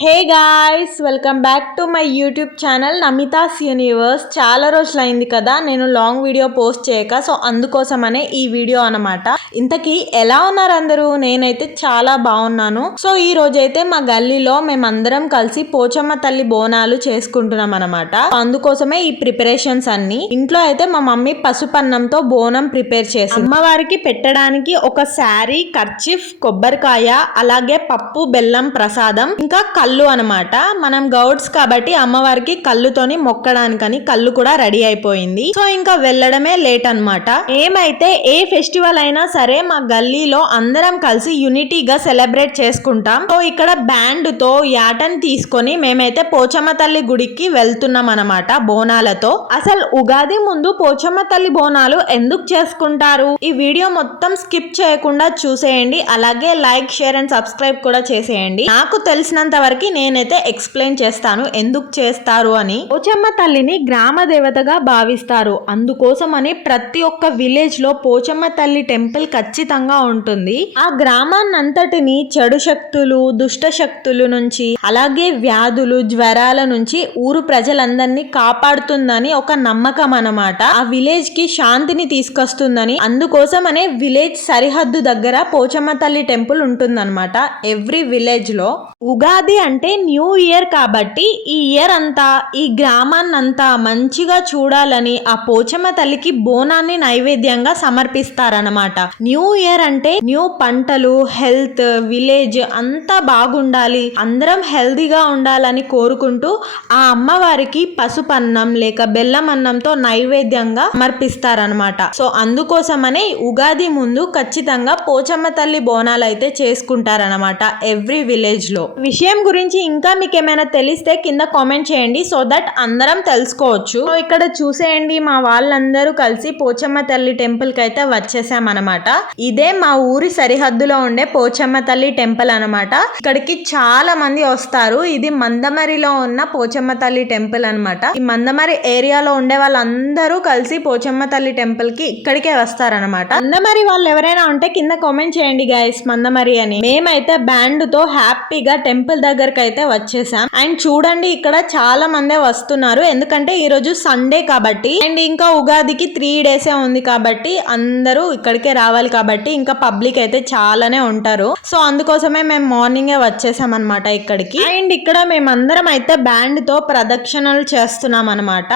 Hey guys, welcome back to my YouTube channel Namita's Universe. చాలా రోజులైంది కదా నేను లాంగ్ వీడియో పోస్ట్ చేయక, సో అందుకోసమనే ఈ వీడియో అనమాట. ఇంతకీ ఎలా ఉన్నారు అందరూ? నేనైతే చాలా బాగున్నాను. సో ఈ రోజైతే మా గల్లీలో మేమందరం కలిసి పోచమ్మ తల్లి బోనాలు చేసుకుంటున్నాం అనమాట. అందుకోసమే ఈ ప్రిపరేషన్స్ అన్ని. ఇంట్లో అయితే మా మమ్మీ పసుపన్నంతో బోనం ప్రిపేర్ చేసి అమ్మవారికి పెట్టడానికి ఒక శారీ, కర్చీఫ్, కొబ్బరికాయ, అలాగే పప్పు, బెల్లం ప్రసాదం, ఇంకా కళ్ళు అనమాట. మనం గౌడ్స్ కాబట్టి అమ్మవారికి కళ్ళుతోని మొక్కడానికని కళ్ళు కూడా రెడీ అయిపోయింది. సో ఇంకా వెళ్ళడమే లేట్ అనమాట. ఏమైతే ఏ ఫెస్టివల్ అయినా సరే మా గల్లీలో అందరం కలిసి యూనిటీగా సెలబ్రేట్ చేసుకుంటాం. సో ఇక్కడ బ్యాండ్ తో యాటన్ తీసుకొని మేమైతే పోచమ్మ తల్లి గుడికి వెళ్తున్నాం అనమాట బోనాలతో. అసలు ఉగాది ముందు పోచమ్మ తల్లి బోనాలు ఎందుకు చేసుకుంటారు? ఈ వీడియో మొత్తం స్కిప్ చేయకుండా చూసేయండి. అలాగే లైక్, షేర్ అండ్ సబ్స్క్రైబ్ కూడా చేసేయండి. నాకు తెలిసినంత వరకు నేనైతే ఎక్స్ప్లెయిన్ చేస్తాను ఎందుకు చేస్తారు అని. పోచమ్మ తల్లిని గ్రామ దేవతగా భావిస్తారు. అందుకోసమని ప్రతి ఒక్క విలేజ్ లో పోచమ్మ తల్లి టెంపుల్ ఖచ్చితంగా ఉంటుంది. ఆ గ్రామాన్నంతటిని చెడు శక్తులు, దుష్ట శక్తుల నుంచి, అలాగే వ్యాధులు, జ్వరాల నుంచి ఊరు ప్రజలందరినీ కాపాడుతుందని ఒక నమ్మకం అన్నమాట. ఆ విలేజ్ కి శాంతిని తీసుకొస్తుందని, అందుకోసమనే విలేజ్ సరిహద్దు దగ్గర పోచమ్మ తల్లి టెంపుల్ ఉంటుందన్నమాట ఎవ్రీ విలేజ్ లో. ఉగాది అంటే న్యూ ఇయర్ కాబట్టి ఈ ఇయర్ అంతా ఈ గ్రామాన్నంతా మంచిగా చూడాలని ఆ పోచమ్మ తల్లికి బోనాన్ని నైవేద్యంగా సమర్పిస్తారనమాట. న్యూ ఇయర్ అంటే న్యూ పంటలు, హెల్త్, విలేజ్ అంతా బాగుండాలి, అందరం హెల్దీగా ఉండాలని కోరుకుంటూ ఆ అమ్మవారికి పసుపన్నం లేక బెల్లం అన్నంతో నైవేద్యంగా సమర్పిస్తారనమాట. సో అందుకోసమనే ఉగాది ముందు ఖచ్చితంగా పోచమ్మ తల్లి బోనాలు అయితే చేసుకుంటారనమాట ఎవ్రీ విలేజ్ లో. విషయం గురించి ఇంకా మీకు ఏమైనా తెలిస్తే కింద కామెంట్ చేయండి, సో దట్ అందరం తెలుసుకోవచ్చు. సో ఇక్కడ చూసేయండి, మా వాళ్ళందరూ కలిసి పోచమ్మ తల్లి టెంపుల్ కి అయితే వచ్చేసామన్నమాట. ఇదే మా ఊరి సరిహద్దులో ఉండే పోచమ్మ తల్లి టెంపుల్ అనమాట. ఇక్కడికి చాలా మంది వస్తారు. ఇది మందమరిలో ఉన్న పోచమ్మ తల్లి టెంపుల్ అనమాట. ఈ మందమరి ఏరియాలో ఉండే వాళ్ళందరూ కలిసి పోచమ్మ తల్లి టెంపుల్ కి ఇక్కడికే వస్తారనమాట. మందమరి వాళ్ళు ఎవరైనా ఉంటే కింద కామెంట్ చేయండి గైస్ మందమరి అని. మేమైతే బ్యాండ్ తో హ్యాపీగా టెంపుల్ దగ్గరకు అయితే వచ్చేసాం. అండ్ చూడండి ఇక్కడ చాలా మందే వస్తున్నారు, ఎందుకంటే ఈ రోజు సండే కాబట్టి అండ్ ఇంకా ఉగాదికి 3 days ఉంది కాబట్టి అందరూ ఇక్కడికే రావాలి కాబట్టి ఇంకా పబ్లిక్ అయితే చాలానే ఉంటారు. సో అందుకోసమే మేము మార్నింగే వచ్చేసాం అనమాట ఇక్కడికి. అండ్ ఇక్కడ మేమందరం అయితే బ్యాండ్ తో ప్రదక్షిణలు చేస్తున్నాం అనమాట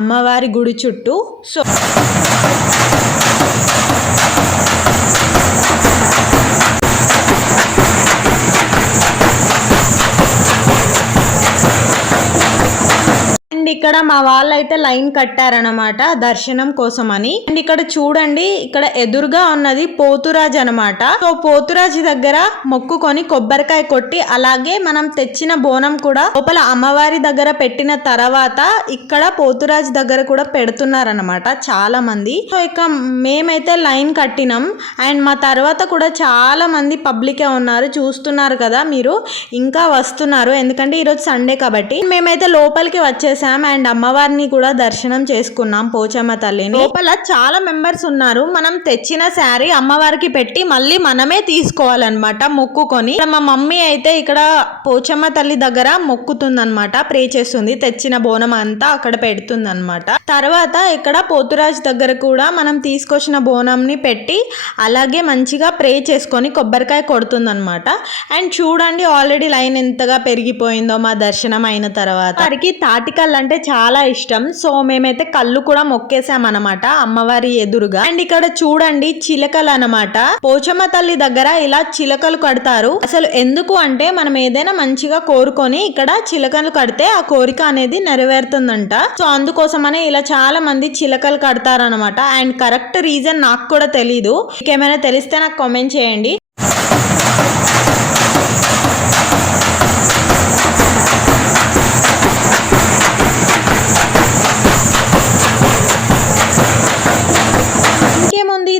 అమ్మవారి గుడి చుట్టూ. సో ఇక్కడ మా వాళ్ళైతే లైన్ కట్టారనమాట దర్శనం కోసం అని. అండ్ ఇక్కడ చూడండి, ఇక్కడ ఎదురుగా ఉన్నది పోతురాజు అనమాట. సో పోతురాజు దగ్గర మొక్కుకొని కొబ్బరికాయ కొట్టి, అలాగే మనం తెచ్చిన బోనం కూడా లోపల అమ్మవారి దగ్గర పెట్టిన తర్వాత ఇక్కడ పోతురాజు దగ్గర కూడా పెడుతున్నారనమాట చాలా మంది. సో ఇక మేమైతే లైన్ కట్టినాం. అండ్ మా తర్వాత కూడా చాలా మంది పబ్లికే ఉన్నారు, చూస్తున్నారు కదా మీరు, ఇంకా వస్తున్నారు ఎందుకంటే ఈరోజు సండే కాబట్టి. మేమైతే లోపలికి వచ్చేసాం అండ్ అమ్మవారిని కూడా దర్శనం చేసుకున్నాం పోచమ్మ తల్లిని. లోపల చాలా మెంబర్స్ ఉన్నారు. మనం తెచ్చిన శారీ అమ్మవారికి పెట్టి మళ్ళీ మనమే తీసుకోవాలన్నమాట మొక్కుకొని. మా మమ్మీ అయితే ఇక్కడ పోచమ్మ తల్లి దగ్గర మొక్కుతుందన్నమాట, ప్రే చేస్తుంది, తెచ్చిన బోనం అంతా అక్కడ పెడుతుందన్నమాట. తర్వాత ఇక్కడ పోతురాజు దగ్గర కూడా మనం తీసుకొచ్చిన బోనంని పెట్టి అలాగే మంచిగా ప్రే చేసుకొని కొబ్బరికాయ కొడుతుందన్నమాట. అండ్ చూడండి ఆల్రెడీ లైన్ ఎంతగా పెరిగిపోయిందో మా దర్శనం అయిన తర్వాత. వారికి తాటికల్ అంటే చాలా ఇష్టం. సో మేమైతే కళ్ళు కూడా మొక్కేసామన్నమాట అమ్మవారి ఎదురుగా. అండ్ ఇక్కడ చూడండి చిలకలు అనమాట. పోచమ్మ తల్లి దగ్గర ఇలా చిలకలు కడతారు. అసలు ఎందుకు అంటే మనం ఏదైనా మంచిగా కోరుకొని ఇక్కడ చిలకలు కడితే ఆ కోరిక అనేది నెరవేరుతుందంట. సో అందుకోసమనే ఇలా చాలా మంది చిలకలు కడతారనమాట. అండ్ కరెక్ట్ రీజన్ నాకు కూడా తెలీదు, మీకేమైనా తెలిస్తే నాకు కామెంట్ చేయండి.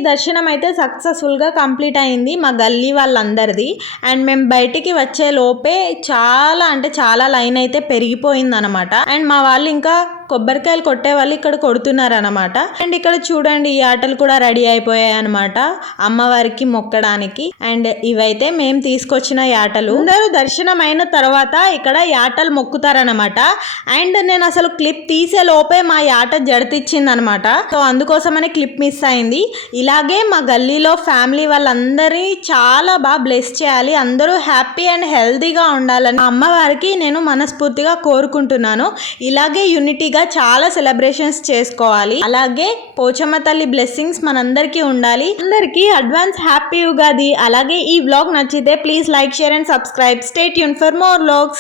దర్శనం అయితే సక్సెస్ఫుల్ గా కంప్లీట్ అయింది మా గల్లీ వాళ్ళందరిది. అండ్ మేము బయటికి వచ్చే లోపే చాలా అంటే చాలా లైన్ అయితే పెరిగిపోయింది అనమాట. అండ్ మా వాళ్ళు ఇంకా కొబ్బరికాయలు కొట్టే వాళ్ళు ఇక్కడ కొడుతున్నారు అనమాట. అండ్ ఇక్కడ చూడండి ఈ ఆటలు కూడా రెడీ అయిపోయాయి అనమాట అమ్మవారికి మొక్కడానికి. అండ్ ఇవైతే మేము తీసుకొచ్చిన యాటలు. అందరూ దర్శనం అయిన తర్వాత ఇక్కడ యాటలు మొక్కుతారనమాట. అండ్ నేను అసలు క్లిప్ తీసే లోపే మా యాట జడతిచ్చింది అనమాట. సో అందుకోసమనే క్లిప్ మిస్ అయింది. ఇలాగే మా గల్లీలో ఫ్యామిలీ వాళ్ళందరినీ చాలా బాగా బ్లెస్ చేయాలి, అందరూ హ్యాపీ అండ్ హెల్తీగా ఉండాలని అమ్మవారికి నేను మనస్ఫూర్తిగా కోరుకుంటున్నాను. ఇలాగే యూనిటీగా చాలా సెలబ్రేషన్స్ చేసుకోవాలి. అలాగే పోచమ్మ తల్లి బ్లెస్సింగ్స్ మనందరికీ ఉండాలి. అందరికీ అడ్వాన్స్ హ్యాపీ ఉగాది. అలాగే ఈ వ్లాగ్ నచ్చితే please like, share and subscribe. Stay tune for more vlogs.